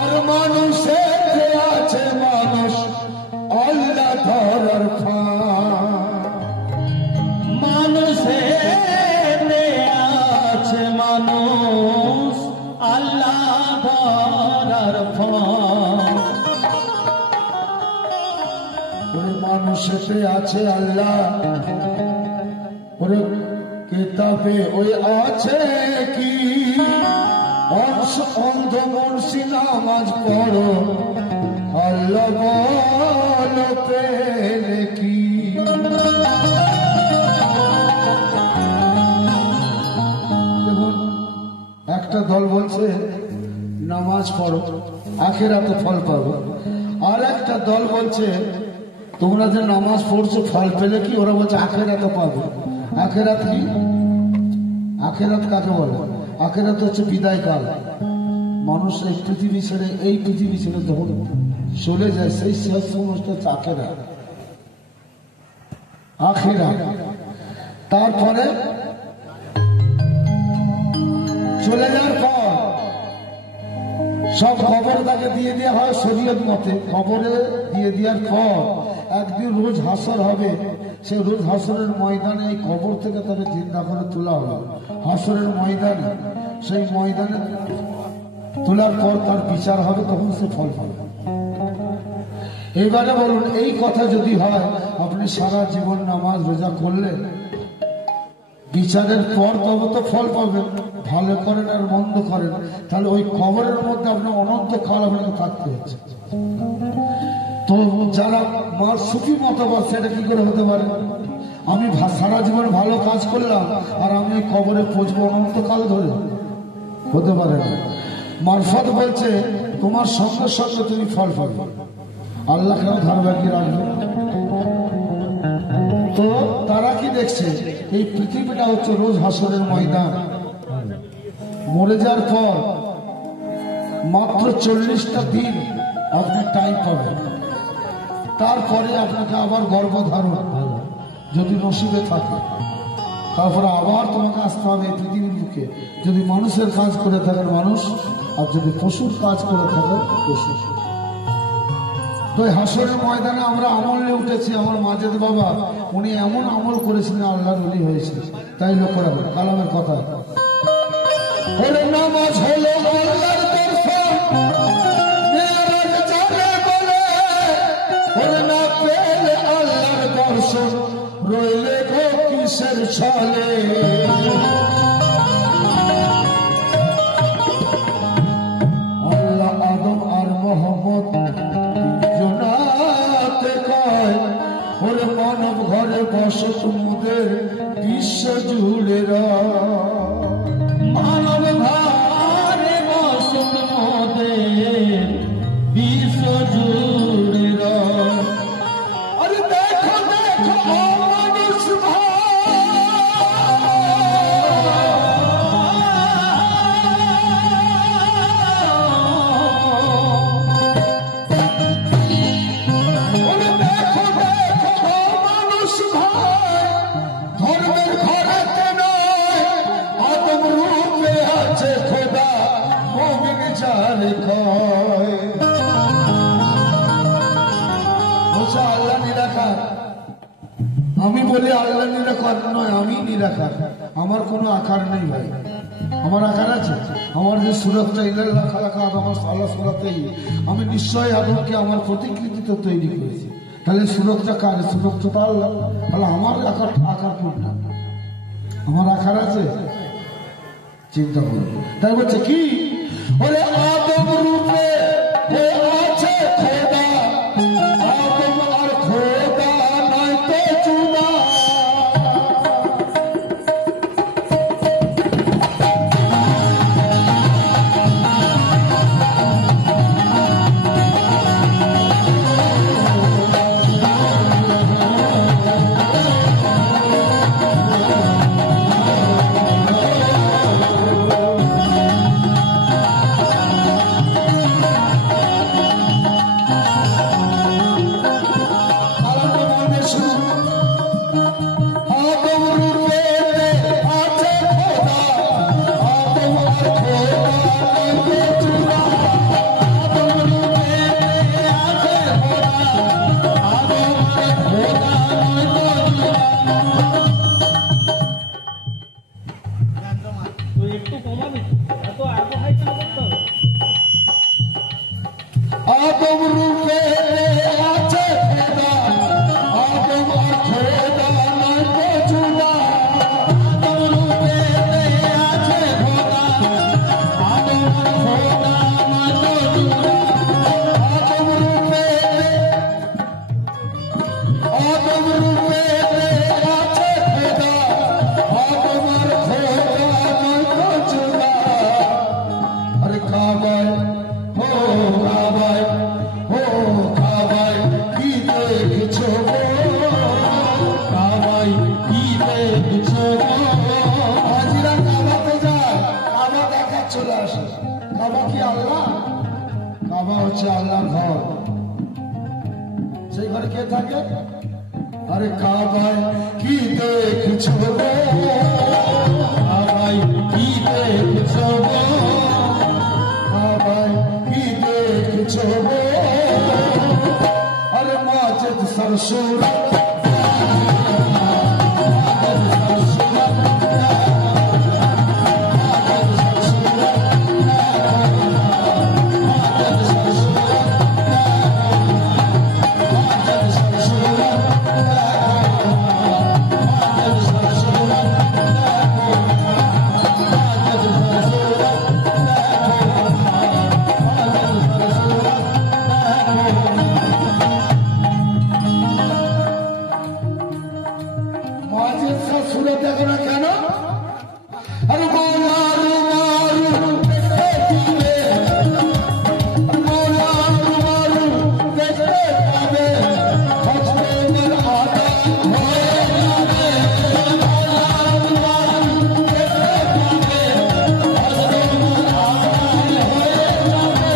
আর মানুষের আছে মানুষ আল্লাহ ধরার মানুষের আছে মানুষ আল্লাহ ধরার মানুষেতে আছে আল্লাহ ওরে কিতাবে ওই আছে কি অন্ধ মুর্শি নামাজ পড়ো আল্লাহ বলো পেলে কি দেখুন একটা দল বলছে নামাজ পড়ো আখিরাতে ফল পাবো আর একটা দল বলছে তোমরা যে নামাজ পড়ছো ফল পেলে কি ওরা বলছে আখিরাতে পাবে আখিরাত কি আখিরাত কাকে বলে আখিরাত হচ্ছে বিদায় কাল মানুষ এই পৃথিবী ছেড়ে যখন চলে যায় সেই শেষ সময়টা হচ্ছে আখিরাত তারপরে চলে যাওয়ার পর সব খবর তাকে দিয়ে দেওয়া হয় শরীয়ত মতে খবরে দিয়ে দেওয়ার পর একদিন রোজ হাসর হবে সেই রোজ হাসরের ময়দানে এই কবর থেকে তাকে জিন্দা করে তোলা হবে হাসরের ময়দানে সেই ময়দানে তোলার পর তার বিচার হবে তখন সে ফল পাবে এইবারে বলুন এই কথা যদি হয় আপনি সারা জীবন নামাজ রোজা করলে বিচারের পর তবে তো ফল পাবেন ভালো করেন আর মন্দ করেন তাহলে ওই কবরের মধ্যে আপনার অনন্ত কাল আপনাকে থাকতে হচ্ছে তো যারা মার সুখী মতবাদ সেটা কি করে হতে পারে আমি সারা জীবন ভালো কাজ করলাম আর আমি কবরে পৌঁছবো অনন্তকাল ধরে হতে পারে না মারফত বলছে তোমার সঙ্গে সঙ্গে তুমি ফল পাবে আল্লাহ কেন ধারবাকি রাখবে তো তারা কি দেখছে এই পৃথিবীটা হচ্ছে রোজ হাসরের ময়দান মরে যাওয়ার পর মাত্র 40টা দিন আপনি টাইম পাবেন তারপরে আপনাকে আবার গর্ভধারণ যদি নসিবে থাকে তারপরে আবার তোমাকে আসতে হবে এই পৃথিবীর বুকে যদি মানুষের কাজ করে থাকেন মানুষ আর যদি পশুর কাজ করে থাকেন পশু তো হাসরের ময়দানে আমরা আমল নিয়ে উঠেছি আমার মাজেদ বাবা উনি এমন আমল করেছিলেন আল্লাহর ওলি হয়েছে তাই লোক করা কালামের কথা নামাজ হলো আল্লাহর দর্শন মেরাজ যাবে বলে ওরে না পেলে আল্লাহর দর্শন রইলে গো কিসের ছলে আল্লাহ আদম আর মোহাম্মদ জোনাতে কয় ওরে মানব ঘরে বসত মুদের বিশ্ব জুড়ে মানব ঘরে বসত মোদের বিশ্ব জুড়ে আরে দেখো দেখো মানুষ আমি বলি আল্লাহ নিরাকার নয় আমি নিরাকার আমার কোনো আকার নেই ভাই আমার আকার আছে আমার যে সুরতটা ইল্লাল্লাহ খালাকা আমার আল্লাহ সুরতেই আমি নিশ্চয়ই আদমকে আমার প্রতিকৃতিতে তৈরি করেছি তাহলে সুরতটা কার সুরতটা আল্লাহ তাহলে আমার আকার কোনটা আমার আকার আছে চিন্তা করুন তাই বলছে কি বলে আদম রূপে আছে খোদা আদম আর খোদা নয় তো চুনা একটু কমাবি, এত এত হাই কেন করতে হবে? আদম রূপে আছে খোদা, আদম আর খোদা নয় তো জুদা। আদম রূপে আছে খোদা, আদম আর খোদা নয় তো জুদা। আদম রূপে আছে খোদা, আদম আর খোদা নয় তো জুদা। আরে কাবায় ও কাবায় ও কাবায় কি দেখছো গো? কাবাই কি দেখছো গো? হাজিরা কাবাতে যায়, কাবা দেখা চলে আসে। কাবা কি আল্লাহ? কাবা হচ্ছে আল্লাহর ঘর। সেই ঘরে কে থাকে? আরে কাবায় কি দেখছো গো? কাবাই কি দেখছো গো? কাবায় কি দেখছো গো? আরে মাজিদ সরসুর মাজিদ সরসুরে দেখো না কেন? আরে মারু মারু দেখতে দিবে, মারু মারু দেখতে পাবে, হজরতের আদা হয়ে যাবে। মারু মারু দেখতে পাবে, হজরতের আদা হয়ে যাবে।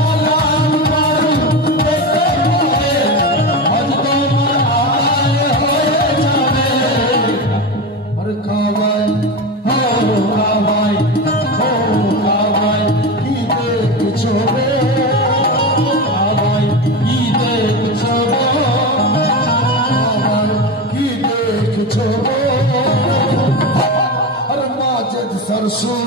মারু মারু দেখতে পাবে, হজরতের আদা হয়ে যাবে। আরে কাবায় ও কাবায় ও কাবায় কি দেখছো রে? কাবাই কি দেখছো গো? কাবায় কি দেখছো রে? আরে মাজিদ সরসুর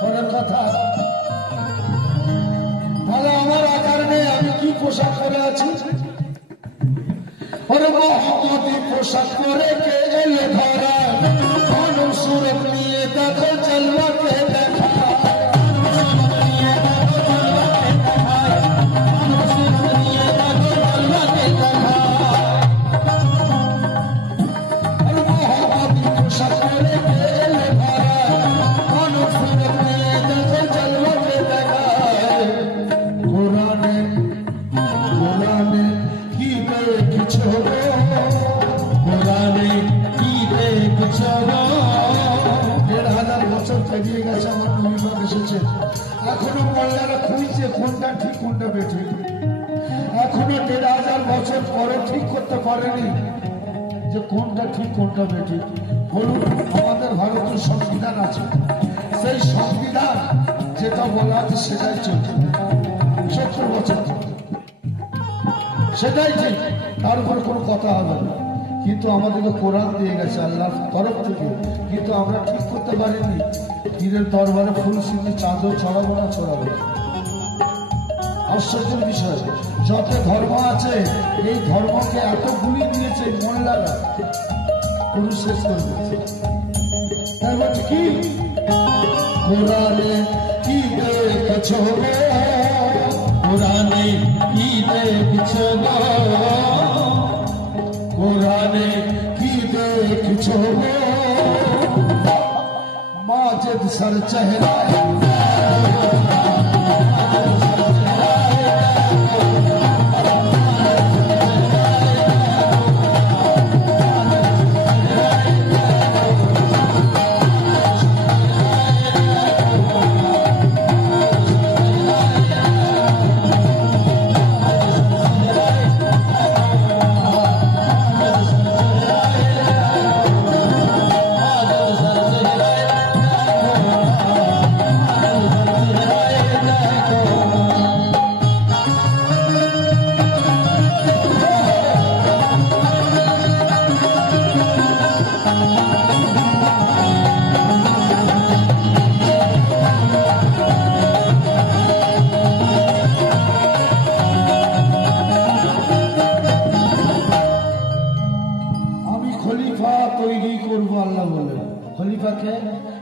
পরের কথা, তাহলে আমার আকার নেই, আমি কি পোশাক পরে আছি? ওরে মোহাম্মদী পোশাক পরে কে এলে ধরা, মানব সুরত নিয়ে দেখো জলওয়াকে দেখা। আরে মোহাম্মদী পোশাক পরে কে এলে ধরা, মানব সুরত নিয়ে দেখো জলওয়াকে দেখা। কোরআনে কোরআনে কি দেখছো গো? কোরআনে কি দেখছো গো? ১,৫০০ বছর পেরিয়ে গেছে, আমার নবীবাগ এসেছে, এখনো মহিলারা খুঁজছে কোনটা ঠিক কোনটা বেঠিক। এখনো ১,৫০০ বছর পরে ঠিক করতে পারেনি যে কোনটা ঠিক কোনটা বেঠিক। বলুন, আমাদের ভারতীয় সংবিধান আছে, সেই সংবিধান যেটা বলা আছে সেটাই চলছে ৭০ বছর থেকে। সেটাই ঠিক, তার উপর কোনো কথা হবে না। কিন্তু আমাদেরকে কোরআন দিয়ে গেছে আল্লাহর তরফ থেকে, কিন্তু আমরা ঠিক করতে পারিনি। পীরের দরবারে ফুল সিঁড়ি চাদর ছড়াবো না ছড়াবো। আশ্চর্যের বিষয়, যত ধর্ম আছে এই ধর্মকে এত গুলি দিয়েছে মহিলারা, পুরুষ শেষ করে দিয়েছে। তাই বলছে কি কোরআনে কি দেখছো গো? কোরআনে কি দেখছো গো? কোরআন ने की देखो माजिद सर चेहरा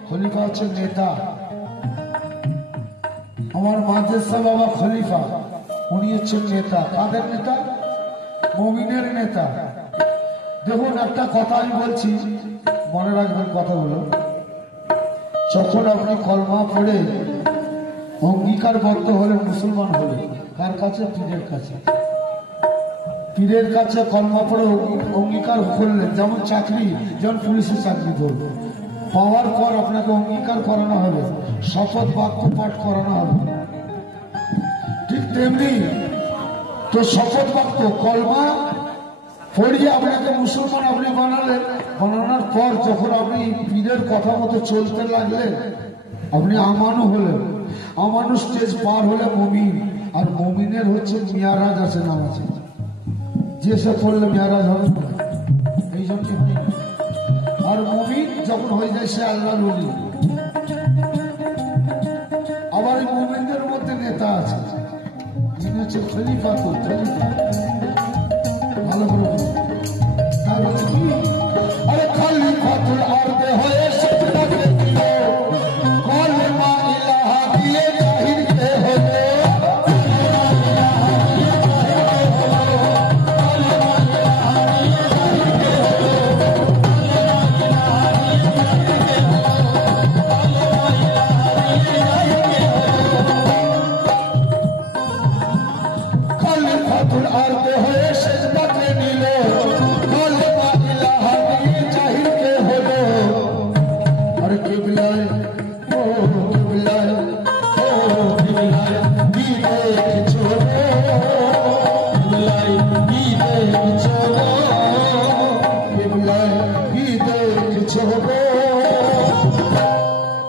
খলিফা হচ্ছে নেতা। আমার মাদ্রাসা বাবা খলিফা, উনি হচ্ছেন নেতা। কাদের নেতা? মুমিনের নেতা। দেখুন একটা কথা আমি বলছি, মনে রাখবেন কথাগুলো। যখন আপনি কলমা পড়ে অঙ্গীকারবদ্ধ হলে, মুসলমান হলে, কার কাছে? পীরের কাছে। পীরের কাছে কলমা পড়ে অঙ্গীকার করলেন, যেমন চাকরি, যেমন পুলিশের চাকরি ধরবে, পাওয়ার পর আপনাকে অঙ্গীকার করানো হবে, শপথ বাক্য পাঠ করানো হবে। ঠিক তেমনি তো শপথ বাক্য কলমা পড়িয়ে আপনাকে মুসলমান আপনি বানালেন। বানানোর পর যখন আপনি পীরের কথা মতো চলতে লাগলেন, আপনি আমানু হলেন। আমানু স্টেজ পার হলে মুমিন। আর মুমিনের হচ্ছে মিয়ারাজ আছে, নাম আছে, যে সে পড়লে মিয়ারাজ হবে না, এই জন্য। আর মুমিন যখন হয়ে যায় সে আল্লাহর ওলি। আবার এই মুমিনদের মধ্যে নেতা আছে, যিনি হচ্ছে খলিফা। তো খলিফা ভালো করে তার হচ্ছে কি? আরে খলিফাতুল আরদে হয়ে সিজদাতে দিল, কালেমা ইলাহা দিয়ে জাহির কে হলো।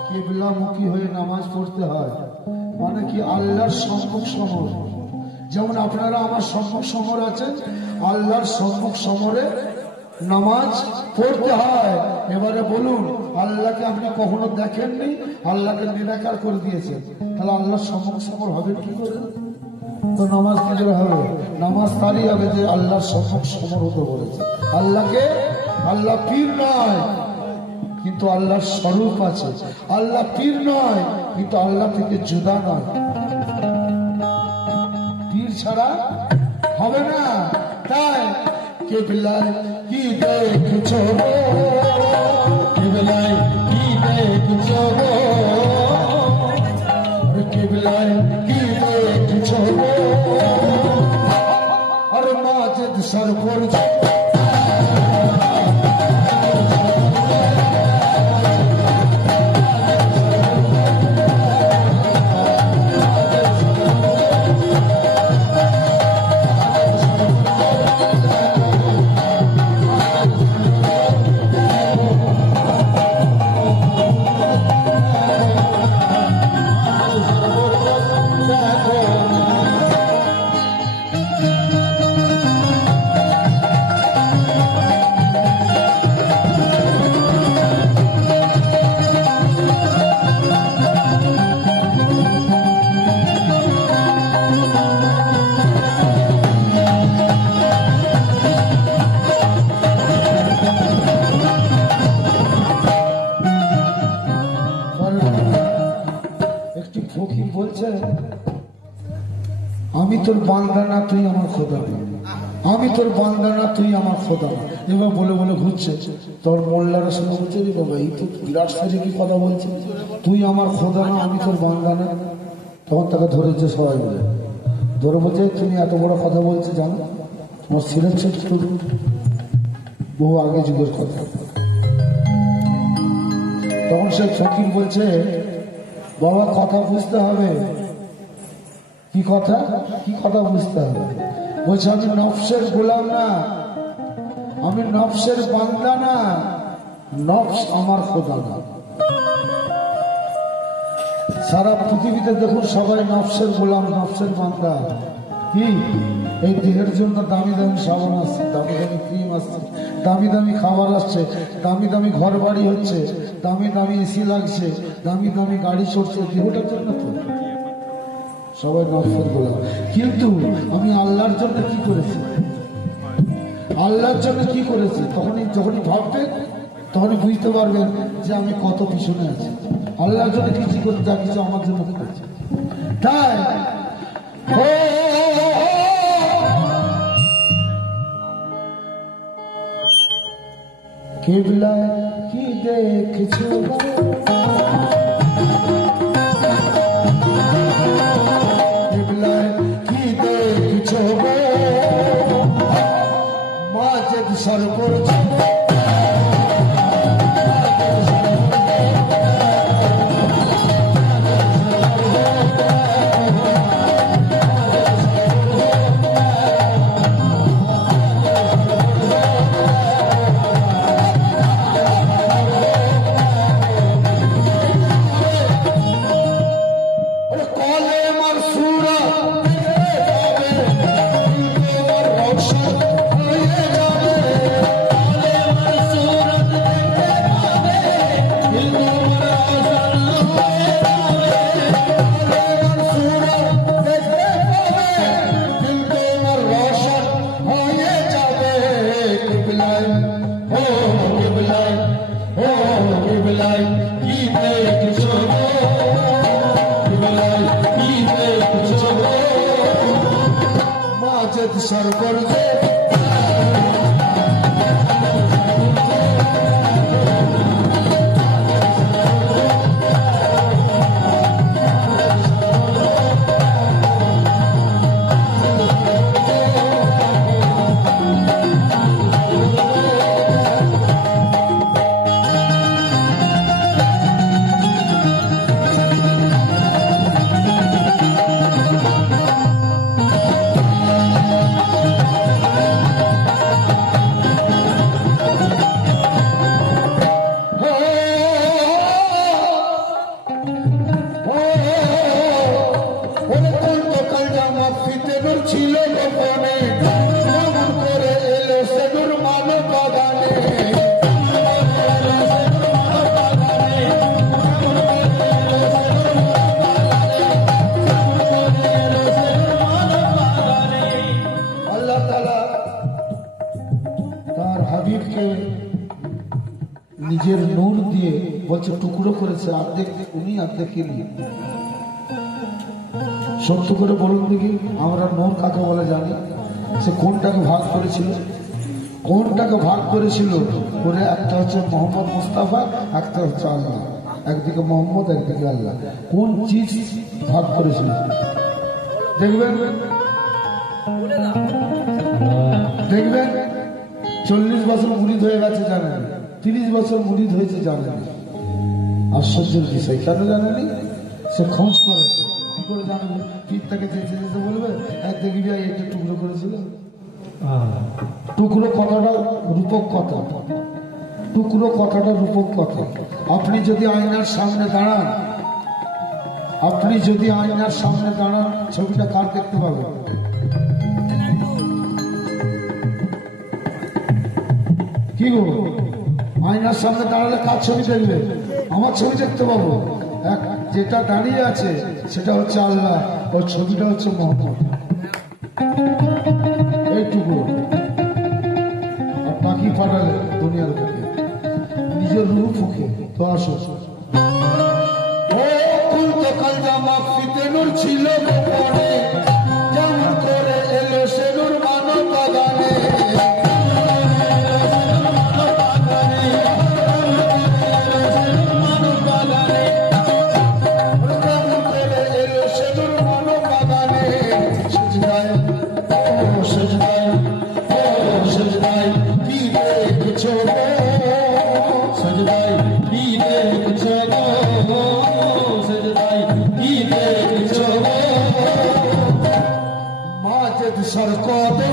কিবলামুখী হয়ে নামাজ পড়তে হয়, মানে কি আল্লাহর সম্মুখ সমর। যেমন আপনারা আমার সম্মুখ সমর আছেন, আল্লাহর সম্মুখ সমরে নামাজ পড়তে হয়। এবারে বলুন, আল্লাহকে আপনি কখনো দেখেননি, আল্লাহকে নিরাকার করে দিয়েছেন, তাহলে আল্লাহর সম্মুখ সমর হবে কি করে? তো নামাজ কি করে হবে? নামাজ তারই হবে যে আল্লাহর সম্মুখ সমর হতে বলেছে। আল্লাহকে, আল্লাহ পীর নয় কিন্তু আল্লাহর স্বরূপ আছে। আল্লাহ পীর নয় কিন্তু আল্লাহ থেকে জুদা নয়। পীর ছাড়া হবে না। তাই কেবলায় কি দেখছো, केबलाय की देखो কেবলায় কি দেখছো, আর মাজিদ সর করছে। আমি তোর বান্দা না, তুই আমার খোদা। আমি তোর বান্দা না, তুই আমার খোদা না। এবার বলে বলে ঘুরছে। তোর মোল্লারা শুনে বলছে, রে বাবা এই তো বিরাট সাজে কি কথা বলছে, তুই আমার খোদা না, আমি তোর বান্দা না। তখন তাকে ধরেছে সবাই বলে, ধরে বলছে তুমি এত বড় কথা বলছে জানো, তোমার সিলেট বহু আগে যুগের কথা। তখন সে ফকির বলছে, বাবা কথা বুঝতে হবে। কি কথা বুঝতে হবে? বলছে আমি নফসের গোলাম না, আমি নফসের বান্দা না, নফস আমার খোদা না। সারা পৃথিবীতে দেখুন সবাই নফসের গোলাম, নফসের বান্দা। কি এই দেহের জন্য দামি দামি সাবান আসছে, দামি দামি ক্রিম আসছে, দামি দামি খাবার আসছে, দামি দামি ঘর বাড়ি হচ্ছে, দামি দামি এসি লাগছে, দামি দামি গাড়ি চড়ছে, দেহটার জন্য তো সবাই নফসের গোলাম। কিন্তু আমি আল্লাহর জন্য কি করেছি, আল্লাহর জন্য কি করেছি, যখনই ভাববেন তখনই বুঝতে পারবেন যে আমি কত পিছনে আছি। আল্লাহর জন্য কিছু করে যা কিছু আমার জন্য করেছি। তাই কিবলায় কি দেখছো, কিবলায় কি দেখছো, মাঝেদ সর করছো, সর করছে। নিজের নূর দিয়ে বলছে টুকরো করেছে, অর্ধেক উনি অর্ধেক ইনি। সত্য করে বলুন দেখি, আমরা নূর কাকে বলে জানি? সে কোনটাকে ভাগ করেছিল, কোনটাকে ভাগ করেছিল করে? একটা হচ্ছে মোহাম্মদ মুস্তাফা, একটা হচ্ছে আল্লাহ। একদিকে মোহাম্মদ, একদিকে আল্লাহ। কোন চিজ ভাগ করেছিল দেখবেন, দেখবেন 40 বছর মুরিদ হয়ে গেছে জানেন, 30 বছর মুরিদ হয়েছে জানেন। আশ্চর্যের বিষয়, কেন জানেনি? সে খোঁজ করে। কি করে জানবে? পীর তাকে যেতে যেতে বলবে, এক দেখবি এটা টুকরো করেছিল। টুকরো কথাটা রূপক কথা, টুকরো কথাটা রূপক কথা। আপনি যদি আয়নার সামনে দাঁড়ান, আপনি যদি আয়নার সামনে দাঁড়ান, ছবিটা কার দেখতে পাবেন? কি গো, আয়নার সামনে দাঁড়ালে কার ছবি দেখবে? আমার ছবি দেখতে পাবো। যেটা দাঁড়িয়ে আছে সেটা হচ্ছে আল্লাহ, ওর ছবিটা হচ্ছে মোহাম্মদ। এইটুকু। আর পাখি পাঠালে দুনিয়ার বুকে, নিজের রূপ ফুকে। তো আসো, ছিল যেমন করে এলো সে নূর মানব বাগানে। सजदाई की देखो सजदाई की देखो माजिद सर को दे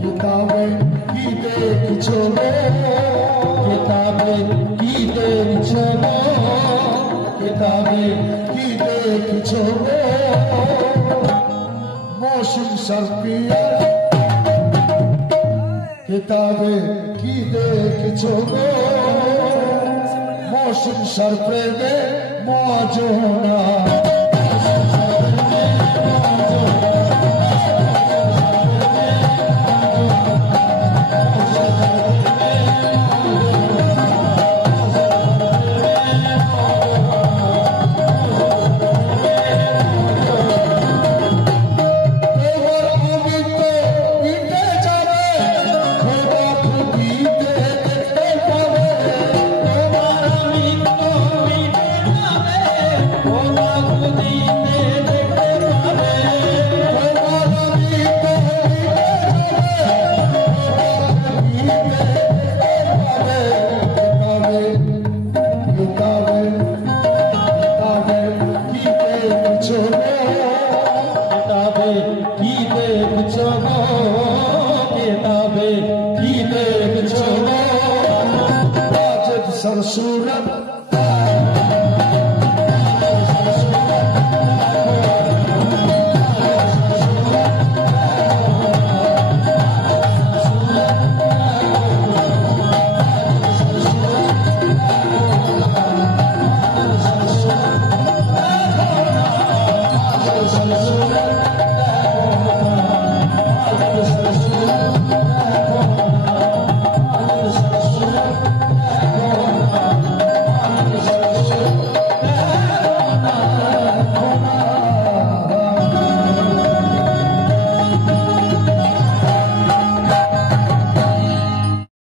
किताबें की देखो किताबें की देखो किताबें की देखो मौसम सर्पिया किताबें की देखो मौसम सर्पे में मौजूदा सरसूरत